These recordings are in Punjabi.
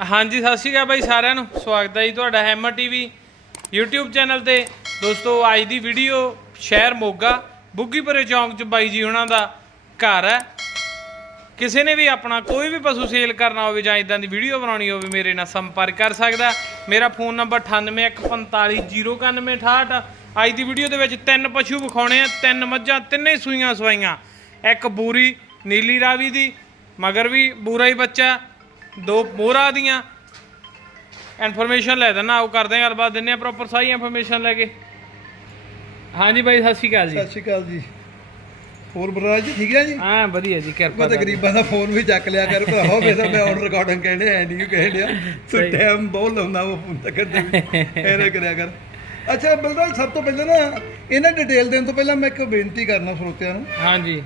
ਹਾਂਜੀ, ਸਤਿ ਸ਼੍ਰੀ ਅਕਾਲ ਬਾਈ ਸਾਰਿਆਂ ਨੂੰ। ਸਵਾਗਤ ਹੈ ਜੀ ਤੁਹਾਡਾ ਹੈਮਰ ਟੀਵੀ YouTube ਚੈਨਲ ਤੇ। ਦੋਸਤੋ, ਅੱਜ ਦੀ ਵੀਡੀਓ ਸ਼ਹਿਰ ਮੋਗਾ, ਬੁੱਗੀਪੁਰੇ ਚੌਂਕ 'ਚ ਬਾਈ ਜੀ ਉਹਨਾਂ ਦਾ ਘਰ ਹੈ। ਕਿਸੇ ਨੇ ਵੀ ਆਪਣਾ ਕੋਈ ਵੀ ਪਸ਼ੂ ਸੇਲ ਕਰਨਾ ਹੋਵੇ ਜਾਂ ਇਦਾਂ ਦੀ ਵੀਡੀਓ ਬਣਾਉਣੀ ਹੋਵੇ, ਮੇਰੇ ਨਾਲ ਸੰਪਰਕ ਕਰ ਸਕਦਾ। ਮੇਰਾ ਫੋਨ ਨੰਬਰ 9815450968 ਅੱਜ ਦੀ ਵੀਡੀਓ ਦੇ ਵਿੱਚ ਤਿੰਨ ਪਸ਼ੂ ਵਿਖਾਉਣੇ ਆ। ਤਿੰਨ ਮੱਝਾਂ, ਤਿੰਨੇ ਸੂਈਆਂ ਸਵਾਈਆਂ। ਇੱਕ ਬੂਰੀ, ਨੀਲੀ ਰਾਵੀ ਦੀ, ਮਗਰ ਵੀ ਬੂਰਾ ਹੀ ਬੱਚਾ। ਦੋ ਮੋਹਰਾ ਦੀਆਂ। ਇਨਫੋਰਮੇਸ਼ਨ ਲੈ ਦੇਣਾ ਉਹ ਕਰਦੇ ਆ ਗੱਲਬਾਤ ਦਿੰਨੇ ਆ ਪ੍ਰੋਪਰ ਸਾਰੀ ਇਨਫੋਰਮੇਸ਼ਨ ਲੈ ਕੇ। ਹਾਂਜੀ ਬਾਈ ਸਤਿ ਸ਼੍ਰੀ ਅਕਾਲ ਜੀ। ਸਤਿ ਸ਼੍ਰੀ ਅਕਾਲ ਜੀ। ਹੋਰ ਬਰਾਜ ਜੀ ਠੀਕ ਹੈ ਜੀ? ਹਾਂ ਵਧੀਆ ਜੀ ਕਿਰਪਾ ਮੈਂ ਗਰੀਬਾਂ ਦਾ ਫੋਨ ਵੀ ਚੱਕ ਲਿਆ ਕਰ ਭਰਾਓ ਵੇ ਤਾਂ ਮੈਂ ਆਨ ਰਿਕਾਰਡਿੰਗ ਕਹਿੰਦੇ ਐ ਨਹੀਂ ਕਹਿ ਲਿਆ ਤੂੰ ਸਹੀ। ਟਾਈਮ ਬਹੁਤ ਲਾਉਂਦਾ ਉਹ ਫੋਨ ਤੱਕ ਐਰੇ ਕਰਿਆ ਕਰ। ਅੱਛਾ ਬਲਰਾਜ ਸਭ ਤੋਂ ਪਹਿਲਾਂ ਨਾ ਇਹਨਾਂ ਡਿਟੇਲ ਦੇਣ ਤੋਂ ਪਹਿਲਾਂ ਮੈਂ ਇੱਕ ਬੇਨਤੀ ਕਰਨਾ ਸਰੋਤਿਆਂ ਨੂੰ ਹਾਂਜੀ।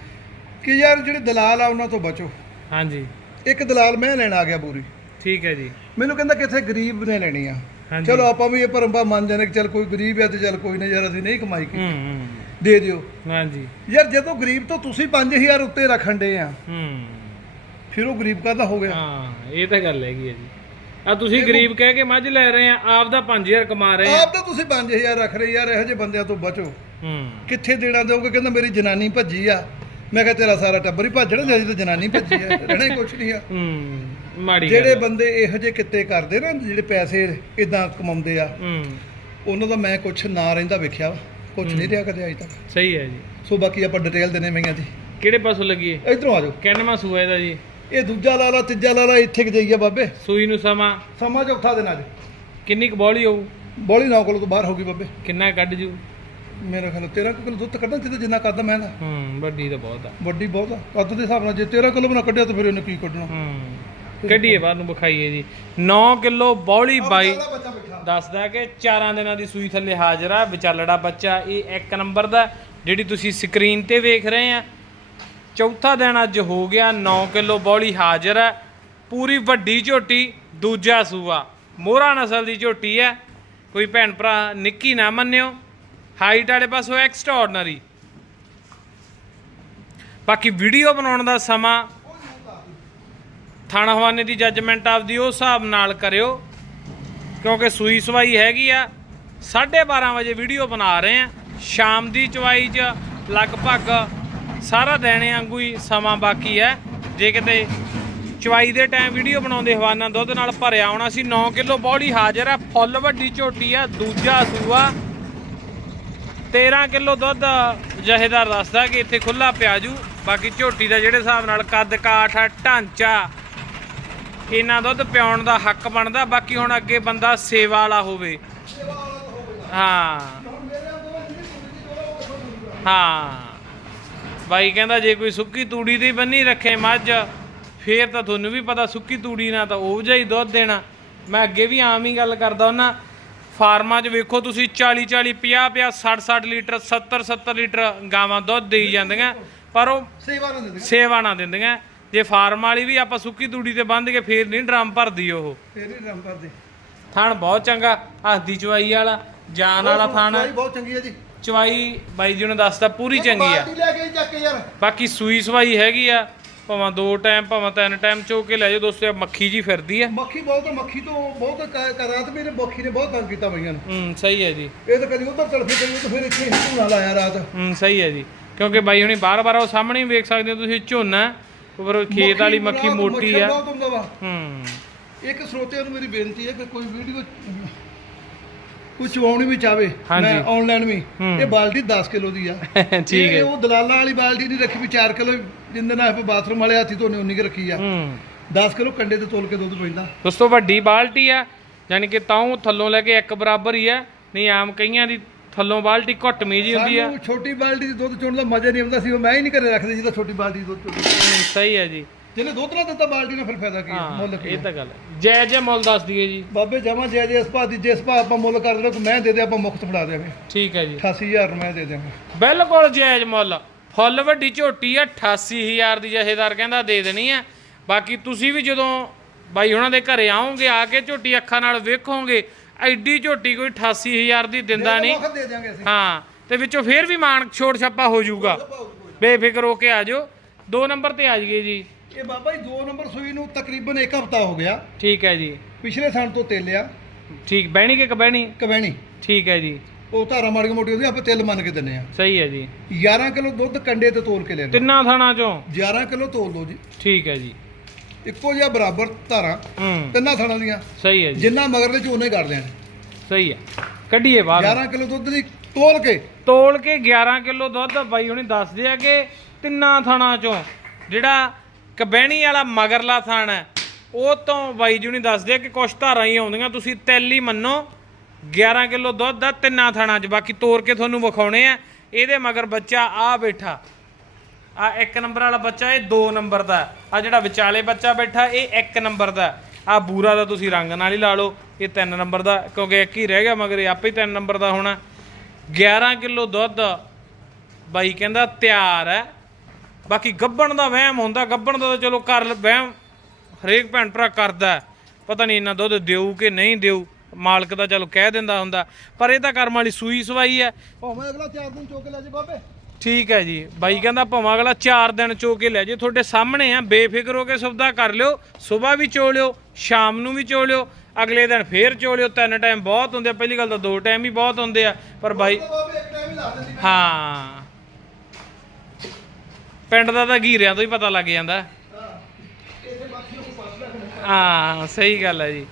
ਕਿ ਯਾਰ ਜਿਹੜੇ ਦਲਾਲ ਆ ਉਹਨਾਂ ਤੋਂ ਬਚੋ। ਹਾਂਜੀ। ਇੱਕ ਦਲਾਲ ਮੈਂ ਲੈਣ ਆ ਗਿਆ ਪੂਰੀ। ਠੀਕ ਹੈ ਜੀ। ਮੈਨੂੰ ਕਹਿੰਦਾ ਕਿੱਥੇ ਗਰੀਬ ਨੇ ਲੈਣੀ ਆ। ਹਾਂਜੀ। ਚਲੋ ਆਪਾਂ ਵੀ ਇਹ ਪਰੰਪਾ ਮੰਨ ਜਾਂਦੇ ਕਿ ਚਲ ਕੋਈ ਗਰੀਬ ਹੈ ਤੇ ਚਲ ਕੋਈ ਨਾ ਯਾਰ ਅਸੀਂ ਨਹੀਂ ਕਮਾਈ ਕੀਤੀ। ਹੂੰ ਹੂੰ। ਦੇ ਦਿਓ। ਹਾਂਜੀ। ਯਾਰ ਜਦੋਂ ਗਰੀਬ ਤੋਂ ਤੁਸੀਂ 5000 ਉੱਤੇ ਰੱਖਣ ਦੇ ਆ ਹੂੰ। ਫਿਰ ਉਹ ਗਰੀਬ ਕਾਹਦਾ ਹੋ ਗਿਆ? ਹਾਂ ਇਹ ਤਾਂ ਗੱਲ ਹੈਗੀ ਹੈ ਜੀ। ਆ ਤੁਸੀਂ ਗਰੀਬ ਕਹਿ ਕੇ ਮੱਝ ਲੈ ਰਹੇ ਆ ਆਪ ਦਾ 5000 ਕਮਾ ਰਹੇ ਆ। ਆਪ ਤਾਂ ਤੁਸੀਂ 5000 ਰੱਖ ਰਹੇ ਯਾਰ ਇਹੋ ਜਿਹੇ ਬੰਦਿਆਂ ਤੋਂ ਬਚੋ। ਹੂੰ। ਕਿੱਥੇ ਦੇਣਾ ਦਿਓਗੇ ਕਹਿੰਦਾ ਮੇਰੀ ਜਨਾਨੀ ਭੱਜੀ ਆ। ਮੈਂ ਕਿਹਾ ਤੇਰਾ ਸਾਰਾ ਟੱਬਰ ਹੀ ਭੱਜਣਾ ਜੇ ਤਾਂ ਜਨਾਨੀ ਭੱਜੀ ਆ ਰਹਿਣਾ ਹੀ ਕੁਛ ਨਹੀਂ ਆ। ਹੂੰ ਮਾੜੀ ਜਿਹੜੇ ਗੱਲ। ਬੰਦੇ ਇਹੋ ਜਿਹੇ ਕਿੱਤੇ ਕਰਦੇ ਨਾ ਜਿਹੜੇ ਪੈਸੇ ਇਦਾਂ ਕਮਾਉਂਦੇ ਆ ਹੂੰ। ਉਹਨਾਂ ਦਾ ਮੈਂ ਕੁਛ ਨਾ ਰਹਿੰਦਾ ਵੇਖਿਆ ਕੁਛ ਨਹੀਂ ਰਿਹਾ ਕਦੇ ਅਜੇ ਤੱਕ। ਸਹੀ ਹੈ ਜੀ। ਸੋ ਬਾਕੀ ਆਪਾਂ ਡਿਟੇਲ ਦਿੰਨੇ ਮਈਆਂ ਦੀ ਕਿਹੜੇ ਪਾਸੋਂ ਲੱਗੀਏ ਇਧਰੋਂ ਆ ਜਾਓ। ਕਿੰਨਵਾਂ ਸੂਆ ਇਹਦਾ ਜੀ? ਇਹ ਦੂਜਾ ਲਾਲਾ ਤੀਜਾ ਲਾਲਾ ਇੱਥੇ ਕਿ ਜਾਈਆ ਬਾਬੇ। ਸੂਈ ਨੂੰ ਸਮਾਂ? ਸਮਾਂ ਚੌਥਾ ਦਿਨ ਅੱਜ ਕਿੰਨੀ ਕੁ ਬੋਲੀ ਹੋਊ? ਬੋਲੀ ਨੌ ਕੋਲ ਤੋਂ ਬਾਹਰ ਹੋ ਗਈ ਬਾਬੇ। ਕਿੰਨਾ ਕੱਢ ਜੂ? ਮੇਰੇ ਖਿਆਲ 13 ਕਿਲੋ ਦੁੱਧ ਕੱਢਣਾ ਜਿੱਦ ਜਿੰਨਾ ਕੱਦ ਮੈਂ ਦਾ ਹੂੰ ਵੱਡੀ ਤਾਂ ਬਹੁਤ ਆ। ਵੱਡੀ ਬਹੁਤ ਆ। ਕੱਦ ਦੇ ਹਿਸਾਬ ਨਾਲ ਜੇ 13 ਕਿਲੋ ਬਣਾ ਕੱਢਿਆ ਤਾਂ ਫਿਰ ਇਹਨੇ ਕੀ ਕੱਢਣਾ? ਹੂੰ ਕੱਢੀਏ ਬਾਹਰ ਨੂੰ ਵਿਖਾਈਏ ਜੀ। 9 ਕਿਲੋ ਬੌਲੀ ਬਾਈ। ਦੱਸਦਾ ਕਿ 4 ਦਿਨਾਂ ਦੀ ਸੂਈ ਥੱਲੇ ਹਾਜ਼ਰ ਆ ਵਿਚਾਲੜਾ ਬੱਚਾ ਇਹ ਇੱਕ ਨੰਬਰ ਦਾ ਜਿਹੜੀ ਤੁਸੀਂ ਸਕਰੀਨ ਤੇ ਵੇਖ ਰਹੇ ਆ। ਚੌਥਾ ਦਿਨ ਅੱਜ ਹੋ ਗਿਆ 9 ਕਿਲੋ ਬੌਲੀ ਹਾਜ਼ਰ ਹੈ ਪੂਰੀ ਵੱਡੀ ਝੋਟੀ ਦੂਜਾ ਸੂਆ। ਮੋਹਰਾ ਨਸਲ ਦੀ ਝੋਟੀ ਹੈ ਕੋਈ ਭੈਣ ਭਰਾ ਨਿੱਕੀ ਨਾ ਮੰਨਿਓ। ਹਾਈਟ ਵਾਲੇ ਪਾਸੋਂ ਐਕਸਟਰਾordinary ਬਾਕੀ ਵੀਡੀਓ ਬਣਾਉਣ ਦਾ ਸਮਾਂ ਥਾਣਾ ਹਵਾਨੇ ਦੀ ਜੱਜਮੈਂਟ ਆਪਦੀ ਉਸ ਹਿਸਾਬ ਨਾਲ ਕਰਿਓ, ਕਿਉਂਕਿ ਸੂਈ ਸਵਾਈ ਹੈਗੀ ਆ। 12:30 ਵਜੇ ਵੀਡੀਓ ਬਣਾ ਰਹੇ ਆ। ਸ਼ਾਮ ਦੀ ਚਵਾਈ 'ਚ ਲਗਭਗ ਸਾਰਾ ਦਿਨ ਵਾਂਗੂ ਹੀ ਸਮਾਂ ਬਾਕੀ ਹੈ। ਜੇ ਕਿਤੇ ਚਵਾਈ ਦੇ ਟਾਈਮ ਵੀਡੀਓ ਬਣਾਉਂਦੇ ਹਵਾਨਾ ਦੁੱਧ ਨਾਲ ਭਰਿਆ ਆਉਣਾ ਸੀ 9 ਕਿਲੋ ਬੌਲੀ ਹਾਜ਼ਰ ਹੈ ਫੁੱਲ ਵੱਡੀ ਝੋਟੀ ਆ, ਦੂਜਾ ਸੂਆ। 13 ਕਿਲੋ ਦੁੱਧ ਜਹੇਦਾਰ ਦੱਸਦਾ ਕਿ ਇੱਥੇ ਖੁੱਲਾ ਪਿਆਜੂ ਬਾਕੀ ਝੋਟੀ ਦਾ ਜਿਹੜੇ ਹਿਸਾਬ ਨਾਲ ਕੱਦ ਕਾਠ, ਢਾਂਚਾ, ਇਹਨਾਂ ਦੁੱਧ ਪਿਆਉਣ ਦਾ ਹੱਕ ਬਣਦਾ। ਬਾਕੀ ਹੁਣ ਅੱਗੇ ਬੰਦਾ ਸੇਵਾ ਵਾਲਾ ਹੋਵੇ। ਹਾਂ। ਹਾਂ। ਬਾਈ ਕਹਿੰਦਾ ਜੇ ਕੋਈ ਸੁੱਕੀ ਤੂੜੀ ਦੀ ਬੰਨੀ ਰੱਖੇ ਮੱਝ, ਫੇਰ ਤਾਂ ਤੁਹਾਨੂੰ ਵੀ ਪਤਾ ਸੁੱਕੀ ਤੂੜੀ ਨਾਲ ਤਾਂ ਉਹ ਜਿਹਾ ਹੀ ਦੁੱਧ ਦੇਣਾ। ਮੈਂ ਅੱਗੇ ਵੀ ਆਮ ਹੀ ਗੱਲ ਕਰਦਾ ਉਹਨਾਂ ਫਾਰਮਾਂ 'ਚ ਵੇਖੋ ਤੁਸੀਂ 40 40 50 50 60 60 ਲੀਟਰ 70 70 ਲੀਟਰ ਗਾਵਾਂ ਦੁੱਧ ਦੇਈ ਜਾਂਦੀਆਂ ਪਰ ਉਹ ਸੇਵਾ ਨਾ ਦਿੰਦੇ ਸੇਵਾ ਨਾ ਦਿੰਦੀਆਂ। ਜੇ ਫਾਰਮ ਵਾਲੀ ਵੀ ਆਪਾਂ ਸੁੱਕੀ ਤੂੜੀ ਤੇ ਬੰਨ ਕੇ ਫੇਰ ਨਹੀਂ ਡਰਮ ਭਰਦੀ ਉਹ। ਫੇਰ ਹੀ ਕੰਮ ਕਰਦੇ ਥਣ ਬਹੁਤ ਚੰਗਾ ਹੱਥ ਦੀ ਚਵਾਈ ਵਾਲਾ ਜਾਨ ਵਾਲਾ ਥਣ। ਚਵਾਈ ਬਹੁਤ ਚੰਗੀ ਹੈ ਜੀ। ਚਵਾਈ ਬਾਈ ਜੀ ਨੇ ਦੱਸਤਾ ਪੂਰੀ ਚੰਗੀ ਆ। ਬਾਕੀ ਸੂਈ ਸਵਾਈ ਹੈਗੀ ਆ। ਭਾਵੇਂ ਦੋ ਟਾਈਮ ਭਾਵੇਂ ਤਿੰਨ ਟਾਈਮ ਚੋ ਕੇ ਲੈ ਜਾਓ ਦੋਸਤੋ ਇਹ ਮੱਖੀ ਜੀ ਫਿਰਦੀ ਆ। ਮੱਖੀ ਬਹੁਤ ਮੱਖੀ ਤੋਂ ਬਹੁਤ ਰਾਤ ਮੇਰੇ ਮੱਖੀ ਨੇ ਬਹੁਤ ਤੰਗ ਕੀਤਾ ਬਈਆਂ ਨੂੰ। ਹੂੰ ਸਹੀ ਹੈ ਜੀ। ਇਹ ਤਾਂ ਕਦੀ ਉਧਰ ਫਿਰ ਕਦੀ ਉੱਧਰ, ਫਿਰ ਇੱਥੇ ਹੀ ਧੂਣਾ ਲਾਇਆ ਰਾਤ। ਹੂੰ ਸਹੀ ਹੈ ਜੀ। ਕਿਉਂਕਿ ਬਾਈ ਹੁਣੀ ਬਾਰ-ਬਾਰ ਉਹ ਸਾਹਮਣੇ ਵੇਖ ਸਕਦੇ ਹੋ ਤੁਸੀਂ ਝੋਨਾ ਉੱਪਰ ਖੇਤ ਵਾਲੀ ਮੱਖੀ ਮੋਟੀ ਆ। ਹੂੰ। ਇੱਕ ਸਰੋਤਿਆਂ ਨੂੰ ਮੇਰੀ ਬੇਨਤੀ ਹੈ ਕਿ ਕੋਈ ਵੀਡੀਓ ਕੋਈ ਚਵਾਉਣੀ ਵੀ ਚਾਵੇ। ਮੈਂ ਆਨਲਾਈਨ ਵੀ। ਇਹ ਬਾਲਟੀ 10 ਕਿਲੋ ਦੀ ਆ। ਠੀਕ ਹੈ। ਉਹ ਦਲਾਲਾਂ ਵਾਲੀ ਬਾਲਟੀ ਨਹੀਂ ਰੱਖੀ ਵੀ 4 ਕਿਲੋ ਜਿੰਦੇ ਨਾਲ ਆਪਾਂ ਬਾਥਰੂਮ ਵਾਲੇ ਹੱਥੀ ਧੋਨੇ ਉਨੀ ਕੁ ਰੱਖੀ ਆ। ਹੂੰ। 10 ਕਿਲੋ ਕੰਡੇ ਤੇ ਤੋਲ ਕੇ ਦੁੱਧ ਪੈਂਦਾ। ਦੋਸਤੋ ਵੱਡੀ ਬਾਲਟੀ ਆ ਯਾਨੀ ਕਿ ਤਾਂ ਥੱਲੋਂ ਲੈ ਕੇ ਇੱਕ ਬਰਾਬਰ ਹੀ ਆ ਨਹੀਂ ਆਮ ਕਈਆਂ ਦੀ ਥੱਲੋਂ ਬਾਲਟੀ ਘੁੱਟ ਮੀਜੀ ਹੁੰਦੀ ਆ। ਸਾਨੂੰ ਛੋਟੀ ਬਾਲਟੀ ਦੀ ਦੁੱਧ ਚੋਣ ਦਾ ਮਜ਼ਾ ਨਹੀਂ ਆਉਂਦਾ ਸੀ ਮੈਂ ਹੀ ਨਹੀਂ ਘਰੇ ਰੱਖਦੇ ਜਿਹਦਾ ਛੋਟੀ ਬਾਲਟੀ ਦੀ ਦੁੱਧ ਚੋਣ ਸਹੀ ਹੈ ਜੀ। ਜਿਹਨੇ ਦੁੱਧ ਨਾ ਦਿੱਤਾ ਬਾਲਟੀ ਨਾਲ ਫਿਰ ਫਾਇਦਾ ਕੀ ਹੈ ਮੁੱਲ ਕੀ ਇਹ ਹੈ? ਤਾਂ ਗੱਲ ਹੈ। ਜੈ ਜੈ ਮੁੱਲ ਦੱਸ ਦਈਏ ਜੀ। ਬਾਬੇ ਜਮਾ ਜੇ ਜੇ ਇਸ ਭਾਅ ਦੀ ਜਿਸ ਭਾਅ ਆਪਾਂ ਮੁੱਲ ਕਰ ਦੇਣਾ ਮੈਂ ਦੇ ਦੇ ਆਪਾਂ ਮੁਫਤ ਫੜਾ ਦੇਵਾਂਗੇ ਠੀਕ ਹੈ ਜੀ। 88000 ਨੂੰ ਮੈਂ ਦੇ ਦੇਵਾਂਗਾ ਬਿਲਕੁਲ ਜਾਇਜ਼ ਮੁੱਲ। ਫੁੱਲ ਵੱਡੀ ਝੋਟੀ ਆ 88000 ਦੀ ਜਹੇਦਾਰ ਕਹਿੰਦਾ ਦੇ ਦੇਣੀ ਆ। ਬਾਕੀ ਤੁਸੀਂ ਵੀ ਜਦੋਂ ਬਾਈ ਉਹਨਾਂ ਦੇ ਘਰੇ ਆਓਗੇ ਆ ਕੇ ਝੋਟੀ ਅੱਖਾਂ ਨਾਲ ਵੇਖੋਗੇ ਐਡੀ ਝੋਟੀ ਕੋਈ 88000 ਦੀ ਦਿੰਦਾ ਨਹੀਂ। ਮੁਫਤ ਦੇ ਦਿਆਂਗੇ ਅਸੀਂ। ਹਾਂ ਤੇ ਵਿੱਚੋਂ ਫੇਰ ਵੀ ਮਾਨ ਛੋੜ ਛਾਪਾ ਹੋ ਜਾਊਗਾ। ਬੇਫਿਕਰ ਹੋ ਕੇ ਆ ਜਾਓ। ਦੋ ਨੰਬਰ ਤੇ ਆ ਜਾਈਏ ਜੀ। ਇਹ ਬਾਬਾ ਜੀ 2 ਨੰਬਰ ਸੂਈ ਨੂੰ ਤਕਰੀਬਨ 1 ਹਫ਼ਤਾ ਹੋ ਗਿਆ। ਠੀਕ ਹੈ ਜੀ। ਪਿਛਲੇ ਸਾਲ ਤੋਂ ਤੇਲ ਲਿਆ। ਠੀਕ ਬਹਿਣੀ ਕਿ ਕਬਹਿਣੀ? ਕਵੈਣੀ ਠੀਕ ਹੈ ਜੀ। ਉਹ ਧਾਰਾ ਮਾੜੀ ਮੋਟੀ ਉਹਦੀ ਆਪਾਂ ਤਿਲ ਮੰਨ ਕੇ ਦਿੰਨੇ ਆ। ਸਹੀ ਹੈ ਜੀ। 11 ਕਿਲੋ ਦੁੱਧ ਕੰਡੇ ਤੇ ਤੋਲ ਕੇ ਲੈਣਾ ਤਿੰਨਾਂ ਥਾਣਾ ਚੋਂ? 11 ਕਿਲੋ ਤੋਲ ਦੋ ਜੀ। ਠੀਕ ਹੈ ਜੀ। ਇੱਕੋ ਜਿਹਾ ਬਰਾਬਰ ਧਾਰਾਂ ਹੂੰ। ਤਿੰਨਾਂ ਥਾਣਾ ਦੀਆਂ। ਸਹੀ ਹੈ ਜੀ। ਜਿੰਨਾ ਮਗਰਲੇ ਚ ਉਹਨੇ ਕਰ ਲੈਣ। ਸਹੀ ਹੈ। ਕੱਢੀਏ ਬਾਹਰ। 11 ਕਿਲੋ ਦੁੱਧ ਦੀ ਤੋਲ ਕੇ। ਤੋਲ ਕੇ 11 ਕਿਲੋ ਦੁੱਧ ਬਾਈ ਹੁਣੀ ਦੱਸਦੇ ਆ ਕਿ ਤਿੰਨਾਂ ਥਾਣਾ ਚੋਂ। ਜਿਹੜਾ ਕਬਹਿਣੀ ਵਾਲਾ ਮਗਰਲਾ ਥਾਣਾ ਹੈ, ਉਹ ਤੋਂ ਬਾਈ ਜੀ ਹੁਣੀ ਦੱਸਦੇ ਕਿ ਕੁਛ ਧਾਰਾਂ ਹੀ ਆਉਂਦੀਆਂ। ਤੁਸੀਂ ਤੈਲੀ ਮੰਨੋ 11 ਕਿਲੋ ਦੁੱਧ ਦਾ ਤਿੰਨਾਂ ਥਾਣਾ 'ਚ। ਬਾਕੀ ਤੋੜ ਕੇ ਤੁਹਾਨੂੰ ਵਿਖਾਉਣੇ ਆ। ਇਹਦੇ ਮਗਰ ਬੱਚਾ ਆ ਬੈਠਾ। ਆ ਇੱਕ ਨੰਬਰ ਵਾਲਾ ਬੱਚਾ ਇਹ 2 ਨੰਬਰ ਦਾ। ਆ ਜਿਹੜਾ ਵਿਚਾਲੇ ਬੱਚਾ ਬੈਠਾ ਇਹ 1 ਨੰਬਰ ਦਾ। ਆ ਬੂਰਾ ਦਾ ਤੁਸੀਂ ਰੰਗ ਨਾਲ ਹੀ ਲਾ ਲਓ। ਇਹ 3 ਨੰਬਰ ਦਾ ਕਿਉਂਕਿ ਇੱਕ ਹੀ ਰਹਿ ਗਿਆ ਮਗਰ ਇਹ ਆਪੇ ਹੀ 3 ਨੰਬਰ ਦਾ ਹੋਣਾ। 11 ਕਿਲੋ ਦੁੱਧ ਬਾਈ ਕਹਿੰਦਾ ਤਿਆਰ ਹੈ। ਬਾਕੀ ਗੱਬਣ ਦਾ ਵਹਿਮ ਹੁੰਦਾ ਗੱਬਣ ਦਾ ਤਾਂ ਚਲੋ ਕਰ ਵਹਿਮ ਹਰੇਕ ਭੈਣ ਭਰਾ ਕਰਦਾ ਹੈ। ਪਤਾ ਨਹੀਂ ਇੰਨਾ ਦੁੱਧ ਦੇਊ ਕਿ ਨਹੀਂ ਦੇਊ ਮਾਲਕ ਦਾ ਚਲੋ ਕਹਿ ਦਿੰਦਾ ਹੁੰਦਾ ਪਰ ਇਹ ਤਾਂ ਕਰਮ ਵਾਲੀ ਸੂਈ ਸਵਾਈ ਹੈ। ਭਾਵੇਂ ਅਗਲਾ 4 ਦਿਨ ਚੋਕ ਲੈ ਜੇ ਬਾਬੇ। ਠੀਕ ਹੈ ਜੀ ਬਾਈ ਕਹਿੰਦਾ ਭਾਵੇਂ ਅਗਲਾ 4 ਦਿਨ ਚੋ ਕੇ ਲੈ ਜੇ ਤੁਹਾਡੇ ਸਾਹਮਣੇ ਆ ਬੇਫਿਕਰ ਹੋ ਕੇ ਸੌਦਾ ਕਰ ਲਿਓ ਸਵੇਰ ਵੀ ਚੋ ਲਿਓ ਸ਼ਾਮ ਨੂੰ ਵੀ ਚੋ ਲਿਓ ਅਗਲੇ ਦਿਨ ਫੇਰ ਚੋ ਲਿਓ ਤਿੰਨ ਟਾਈਮ ਬਹੁਤ ਹੁੰਦੇ ਆ ਪਹਿਲੀ ਗੱਲ ਤਾਂ ਦੋ ਟਾਈਮ ਵੀ ਬਹੁਤ ਹੁੰਦੇ ਆ ਪਰ ਬਾਈ ਹੀ ਹਾਂ। ਪਿੰਡ ਦਾ ਤਾਂ ਘੀਰਿਆਂ ਤੋਂ ਹੀ ਪਤਾ ਲੱਗ ਜਾਂਦਾ। ਹਾਂ, ਸਹੀ ਗੱਲ ਹੈ ਜੀ।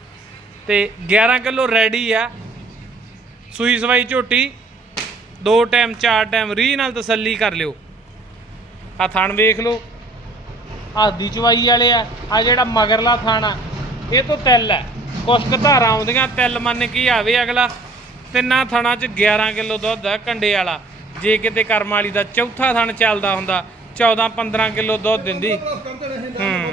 ਤੇ 11 ਕਿਲੋ ਰੈਡੀ ਆ। ਸੂਈ ਸਵਾਈ ਝੋਟੀ, ਦੋ ਟਾਈਮ, ਚਾਰ ਟਾਈਮ ਰੀ ਨਾਲ ਤਸੱਲੀ ਕਰ ਲਿਓ। ਆ ਥਣ ਵੇਖ ਲਓ। ਆਦੀ ਚਵਾਈ ਵਾਲੇ ਆ। ਆ ਜਿਹੜਾ ਮਗਰਲਾ ਥਾਣਾ ਇਹ ਤੋਂ ਤਿਲ ਹੈ। ਕੁਛ ਕੁ ਧਾਰਾਂ ਆਉਂਦੀਆਂ, ਤਿਲ ਮੰਨ ਕੇ ਆਵੇ ਅਗਲਾ। ਤਿੰਨਾਂ ਥਾਣਾ ਚ 11 ਕਿਲੋ ਦੁੱਧ ਹੈ ਕੰਡੇ ਵਾਲਾ। ਜੇ ਕਿਤੇ ਕਰਮ ਵਾਲੀ ਦਾ ਚੌਥਾ ਥਣ ਚੱਲਦਾ ਹੁੰਦਾ 14 15 ਕਿਲੋ ਦੁੱਧ ਦਿੰਦੀ। ਹੂੰ।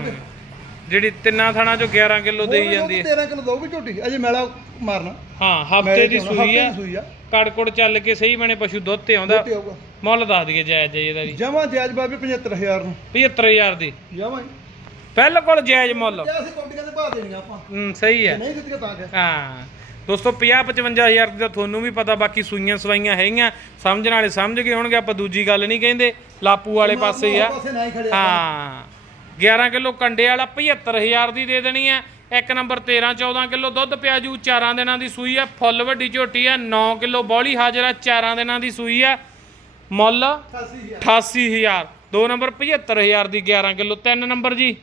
ਜਿਹੜੀ ਤਿੰਨਾਂ ਥਾਣਾ ਚੋਂ 11 ਕਿਲੋ ਦੇਈ ਜਾਂਦੀ ਹੈ। 13 ਕਿਲੋ ਦੋਗੀ ਝੋਟੀ ਅਜੇ ਮੈਲਾ ਮਾਰਨਾ। ਹਾਂ ਹਫ਼ਤੇ ਦੀ ਸੂਈ ਆ। ਕੜਕੜ ਚੱਲ ਕੇ ਸਹੀ ਬਣੇ ਪਸ਼ੂ ਦੁੱਧ ਤੇ ਆਉਂਦਾ। ਮੁੱਲ ਦੱਸ ਦਈਏ ਜਾਇਜ਼ ਜਾਇਜ਼ ਇਹਦਾ ਵੀ। ਜਮਾ ਜਾਇਜ਼ ਬਾਬੇ 75000 ਨੂੰ। 75000 ਦੀ। ਜਮਾ ਬਿਲਕੁਲ ਜਾਇਜ਼ ਮੁੱਲ। ਅਸੀਂ ਕੌਡੀਆਂ ਦੇ ਭਾਅ ਦੇਣੀਆਂ ਆਪਾਂ। ਹੂੰ ਸਹੀ ਹੈ। ਨਹੀਂ ਦਿੱਤੀਆਂ ਤਾਂ ਹਾਂ। ਦੋਸਤੋ 50 55000 ਦੀ ਤਾਂ ਤੁਹਾਨੂੰ ਵੀ ਪਤਾ ਬਾਕੀ ਸੂਈਆਂ ਸਵਾਈਆਂ ਹੈਗੀਆਂ। ਸਮਝਣ ਵਾਲੇ ਸਮਝ ਗਏ ਹੋਣਗੇ ਆਪਾਂ ਦੂਜੀ ਗੱਲ ਨਹੀਂ ਕਹਿੰਦੇ। ਲਾਪੂ ਵਾਲੇ ਪਾਸੇ ਹੀ ਆ। ਹੀ ਖੜਿਆ। ਹਾਂ। 11 ਕਿਲੋ ਕੰਡੇ ਵਾਲਾ 75000 ਦੀ ਦੇ ਦੇਣੀ ਹੈ ਇੱਕ ਨੰਬਰ 13 14 ਕਿਲੋ ਦੁੱਧ ਪਿਆ ਜੂ ਚਾਰਾਂ ਦਿਨਾਂ ਦੀ ਸੂਈ ਆ। ਫੁੱਲ ਵੱਡੀ ਝੋਟੀ ਆ 9 ਕਿਲੋ ਬੌਲੀ ਹਾਜ਼ਰ ਚਾਰਾਂ ਦਿਨਾਂ ਦੀ ਸੂਈ ਆ। ਮੁੱਲ 88000 88000 ਦੋ ਨੰਬਰ 75000 ਦੀ 11 ਕਿਲੋ। ਤਿੰਨ ਨੰਬਰ ਜੀ।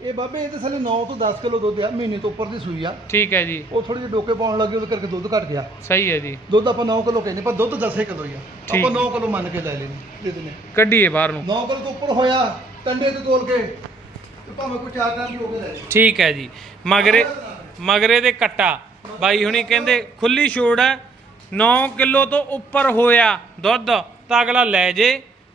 ਇਹ ਬਾਬੇ ਇਹ ਤੇ ਸਾਲੇ 9 ਤੋਂ 10 ਕਿਲੋ ਦੁੱਧ ਆ ਮਹੀਨੇ ਤੋਂ ਉੱਪਰ ਦੀ ਸੂਈ ਆ। ਠੀਕ ਹੈ ਜੀ। ਉਹ ਥੋੜੀ ਜਿਹੀ ਡੋਕੇ ਪਾਉਣ ਲੱਗੇ ਉਹਦੇ ਕਰਕੇ ਦੁੱਧ ਘਟ ਗਿਆ। ਸਹੀ ਹੈ ਜੀ। ਦੁੱਧ ਆਪਾਂ 9 ਕਿਲੋ ਕਹਿੰਦੇ ਪਰ ਦੁੱਧ 10 ਕਿਲੋ ਹੀ ਆ। ਆਪਾਂ 9 ਕਿਲੋ ਮੰਨ ਕੇ ਲੈ ਲੈਣੇ ਦੇ ਦਿੰਦੇ। ਕੱਢੀਏ ਬਾਹਰ ਨੂੰ। 9 ਕਿਲੋ ਤੋਂ ਉੱਪਰ ਹੋਇਆ ਟੰਡੇ ਤੇ ਤੋਲ ਕੇ ਤੇ ਭਾਵੇਂ ਕੋਈ ਚਾਰ ਟਾਈਮ ਵੀ ਹੋ ਕੇ ਲੈ ਲੈ ਠੀਕ ਹੈ ਜੀ। ਮਗਰੇ ਮਗਰੇ ਦੇ ਕੱਟਾ। ਬਾਈ ਹੁਣੀ ਕਹਿੰਦੇ ਖੁੱਲੀ ਛੋੜ ਹੈ 9 ਕਿਲੋ ਤੋਂ ਉੱਪਰ ਹੋਇਆ ਦੁੱਧ ਤਾਂ ਅਗਲਾ ਲੈ ਜੇ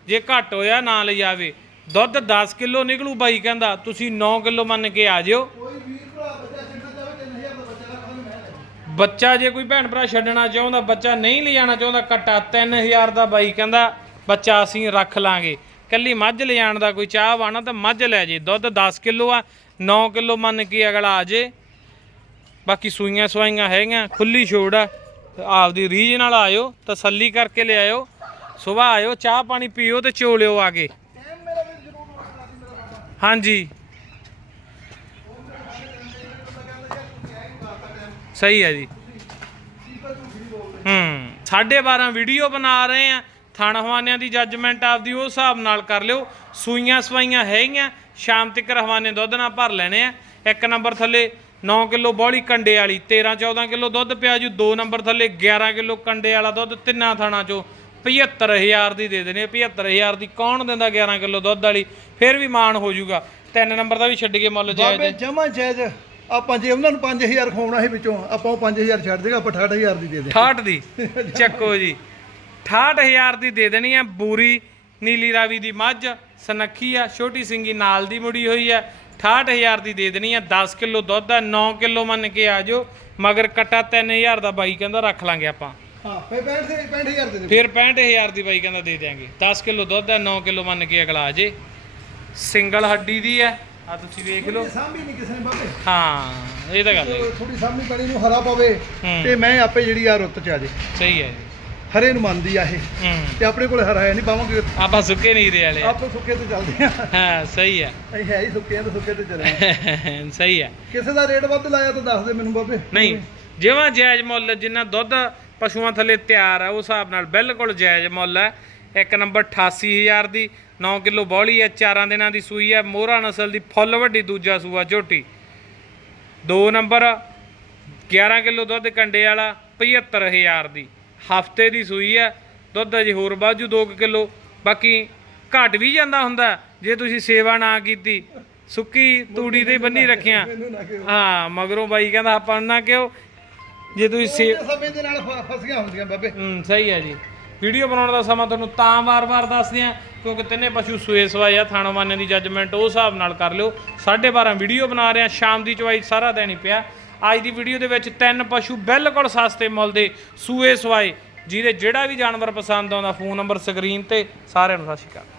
ਜੇ ਘੱਟ ਹੋਇਆ ਨਾ ਲਿਜਾਵੇ। ਦੁੱਧ 10 ਕਿਲੋ ਨਿਕਲੂ ਬਾਈ ਕਹਿੰਦਾ ਤੁਸੀਂ 9 ਕਿਲੋ ਮੰਨ ਕੇ ਆ ਜਿਓ। ਕੋਈ ਵੀਰ ਭਰਾ ਬੱਚਾ ਛੱਡਣਾ ਚਾਹੇ 3000 ਦਾ ਬੱਚਾ ਰੱਖ ਮੈਂ। ਲੈ ਲੈ ਬੱਚਾ ਜੇ ਕੋਈ ਭੈਣ ਭਰਾ ਛੱਡਣਾ ਚਾਹੁੰਦਾ ਬੱਚਾ ਨਹੀਂ ਲਿਜਾਣਾ ਚਾਹੁੰਦਾ ਕੱਟਾ 3000 ਦਾ ਬਾਈ ਕਹਿੰਦਾ ਬੱਚਾ ਅਸੀਂ ਰੱਖ ਲਾਂਗੇ। ਕੱਲੀ ਮੱਝ ਲਿਜਾਣ ਦਾ ਕੋਈ ਚਾਹ ਵਾਣਾ ਤਾਂ ਮੱਝ ਲੈ ਜੇ। ਦੁੱਧ 10 ਕਿਲੋ ਆ 9 ਕਿਲੋ ਮੰਨ ਕੇ ਅਗਲਾ ਆ ਜੇ। ਬਾਕੀ ਸੂਈਆਂ ਸਵਾਈਆਂ ਹੈਗੀਆਂ ਖੁੱਲੀ ਛੋੜ ਆ ਆਪਦੀ ਰੀਝ ਨਾਲ ਆਇਓ ਤਸੱਲੀ ਕਰਕੇ ਲਿਆਇਓ। ਸਵੇਰ ਆਇਓ ਚਾਹ ਪਾਣੀ ਪੀਓ ਤੇ ਚੋਲਿਓ ਆ ਕੇ ਟਾਈਮ ਮੇਰਾ ਵੀ ਜ਼ਰੂਰ ਨੋਟ ਕਰਾ ਦੀ ਮੇਰਾ ਬਾਬਾ ਹਾਂਜੀ। ਸਹੀ ਹੈ ਜੀ। ਹੂੰ 12.5 ਵੀਡੀਓ ਬਣਾ ਰਹੇ ਆ ਥਣ ਹਵਾਨਿਆਂ ਦੀ ਜੱਜਮੈਂਟ ਆਪਦੀ ਉਸ ਹਿਸਾਬ ਨਾਲ ਕਰ ਲਿਓ। ਸੂਈਆਂ ਸਵਾਈਆਂ ਹੈਗੀਆਂ, ਸ਼ਾਮ ਤੱਕ ਹਵਾਨੇ ਦੁੱਧ ਨਾਲ ਭਰ ਲੈਣੇ ਆ। ਇੱਕ ਨੰਬਰ ਥੱਲੇ 9 ਕਿਲੋ ਬੋਲੀ ਕੰਡੇ ਵਾਲੀ 13 14 ਕਿਲੋ ਦੁੱਧ ਪਿਆ ਜੂ। ਦੋ ਨੰਬਰ ਥੱਲੇ 11 ਕਿਲੋ ਕੰਡੇ ਵਾਲਾ ਦੁੱਧ ਤਿੰਨਾਂ ਥਾਣਾ ਚੋਂ 75000 ਦੀ ਦੇ ਦੇਣੇ 75000 ਦੀ ਕੌਣ ਦਿੰਦਾ 11 ਕਿਲੋ ਦੁੱਧ ਵਾਲੀ? ਫਿਰ ਵੀ ਮਾਣ ਹੋ ਜਾਊਗਾ। ਤਿੰਨ ਨੰਬਰ ਦਾ ਵੀ ਛੱਡ ਕੇ ਮੁੱਲ ਜਾਇਜ਼ ਬਾਬੇ ਜਮਾ ਜਾਇਜ਼ ਆਪਾਂ ਜੇ ਉਹਨਾਂ ਨੂੰ 5000 ਖਵਾਉਣਾ ਸੀ ਵਿੱਚੋਂ ਆਪਾਂ ਉਹ 5000 ਛੱਡ ਦੇਗਾ ਆਪਾਂ 68000 ਦੀ ਦੇ ਦੇ 68 ਦੀ? ਚੱਕੋ ਜੀ। 68000 ਦੀ ਦੇ ਦੇਣੀ ਆ ਬੂਰੀ ਨੀਲੀ ਰਾਵੀ ਦੀ ਮੱਝ ਸਨੱਖੀ ਆ ਛੋਟੀ ਸਿੰਗੀ ਨਾਲ ਦੀ ਮੁੜੀ ਹੋਈ ਆ 68000 ਦੀ ਦੇ ਦੇਣੀ ਆ 10 ਕਿਲੋ ਦੁੱਧ ਆ 9 ਕਿਲੋ ਮੰਨ ਕੇ ਆ ਜਾਓ। ਮਗਰ ਕਟਾ 3000 ਦਾ ਬਾਈ ਕਹਿੰਦਾ ਰੱਖ ਲਾਂਗੇ ਆਪਾਂ। ਹਾਂ ਫੇ 65 ਦੇ 65000 ਦੇ ਦੇ ਫਿਰ 65000 ਦੀ ਬਾਈ ਕਹਿੰਦਾ ਦੇ ਦਿਆਂਗੇ। 10 ਕਿਲੋ ਦੁੱਧ ਆ 9 ਕਿਲੋ ਮੰਨ ਕੇ ਅਗਲਾ ਆ ਜੇ। ਸਿੰਗਲ ਹੱਡੀ ਦੀ ਆ ਆ ਤੁਸੀਂ ਵੇਖ ਲਓ। ਸਾਂਭੀ ਨਹੀਂ ਕਿਸੇ ਨੇ ਬਾਬੇ। ਹਾਂ ਇਹ ਤਾਂ ਗੱਲ ਹੈ। ਥੋੜੀ ਸਾਂਭੀ ਪਣੀ ਨੂੰ ਹਰਾ ਪਵੇ ਹੂੰ। ਤੇ ਮੈਂ ਆਪੇ ਜਿਹੜੀ ਆ ਰੁੱਤ ਚ ਆ ਜੇ। ਸਹੀ ਹੈ ਜੀ। ਹਰੇ ਨੂੰ ਮੰਨਦੀ ਆ ਇਹ। ਹੂੰ। ਤੇ ਆਪਣੇ ਕੋਲ ਹਰਾ ਹੈ ਨਹੀਂ ਪਾਵਾਂਗੇ ਆਪਾਂ ਸੁੱਕੇ ਨੀਰੇ ਵਾਲੇ। ਆ। ਆਪਾਂ ਸੁੱਕੇ ਤੇ ਚੱਲਦੇ ਆ। ਹਾਂ ਸਹੀ ਹੈ। ਅਸੀਂ ਹੈ ਹੀ ਸੁੱਕੇ ਆ ਤੇ ਸੁੱਕੇ ਤੇ ਚੱਲੇ ਸਹੀ ਹੈ। ਕਿਸੇ ਦਾ ਰੇਟ ਵੱਧ ਲਾਇਆ ਤਾਂ ਦੱਸ ਦੇ ਮੈਨੂੰ ਬਾਬੇ। ਨਹੀਂ ਜਿਵੇਂ ਜਾਇਜ਼ ਮੁੱਲ ਜਿੰਨਾ ਦੁੱਧ ਪਸ਼ੂਆਂ ਥੱਲੇ ਤਿਆਰ ਆ ਉਸ ਹਿਸਾਬ ਨਾਲ ਬਿਲਕੁਲ ਜਾਇਜ਼ ਮੁੱਲ ਹੈ ਇੱਕ ਨੰਬਰ 88000 ਦੀ 9 ਕਿਲੋ ਬੌਲੀ ਹੈ ਚਾਰਾਂ ਦਿਨਾਂ ਦੀ ਸੂਈ ਹੈ ਮੋਹਰਾ ਨਸਲ ਦੀ ਫੁੱਲ ਵੱਡੀ ਦੂਜਾ ਸੂਆ ਝੋਟੀ। ਦੋ ਨੰਬਰ 11 ਕਿਲੋ ਦੁੱਧ ਕੰਡੇ ਵਾਲਾ 75000 ਦੀ। ਹਫ਼ਤੇ ਦੀ ਸੂਈ ਹੈ ਦੁੱਧ ਅਜੇ ਹੋਰ ਬਾਜੂ 2 ਕਿਲੋ ਬਾਕੀ ਘਟ ਵੀ ਜਾਂਦਾ ਹੁੰਦਾ ਜੇ ਤੁਸੀਂ ਸੇਵਾ ਨਾ ਕੀਤੀ ਸੁੱਕੀ ਤੂੜੀ ਤੇ ਬੰਨੀ ਰੱਖਿਆ। ਹਾਂ ਮਗਰੋਂ ਬਾਈ ਕਹਿੰਦਾ ਆਪਾਂ ਨਾ ਕਿਉ ਜੇ ਤੁਸੀਂ ਸੇ ਸਮੇਂ ਦੇ ਨਾਲ ਫ- ਫਸੀਆਂ ਹੁੰਦੀਆਂ ਬਾਬੇ। ਹੂੰ ਸਹੀ ਹੈ ਜੀ। ਵੀਡੀਓ ਬਣਾਉਣ ਦਾ ਸਮਾਂ ਤੁਹਾਨੂੰ ਤਾਂ ਵਾਰ-ਵਾਰ ਦੱਸਦੇ ਆ ਕਿਉਂਕਿ ਤਿੰਨੇ ਪਸ਼ੂ ਸੂਏ ਸਵਾਏ ਆ ਥਾਣਵਾਨੇ ਦੀ ਜੱਜਮੈਂਟ ਉਹ ਹਿਸਾਬ ਨਾਲ ਕਰ ਲਿਓ। 12:30 ਵੀਡੀਓ ਬਣਾ ਰਹੇ ਆ ਸ਼ਾਮ ਦੀ ਚਵਾਈ ਸਾਰਾ ਦਿਨ ਹੀ ਪਿਆ। ਅੱਜ ਦੀ ਵੀਡੀਓ ਦੇ ਵਿੱਚ ਤਿੰਨ ਪਸ਼ੂ ਬਿਲਕੁਲ ਸਸਤੇ ਮੁੱਲ ਦੇ ਸੂਏ ਸਵਾਏ ਜਿਹਦੇ ਜਿਹੜਾ ਵੀ ਜਾਨਵਰ ਪਸੰਦ ਆਉਂਦਾ ਫੋਨ ਨੰਬਰ ਸਕਰੀਨ ਤੇ ਸਾਰਿਆਂ ਨੂੰ ਸਤਿ ਸ਼੍ਰੀ ਅਕਾਲ।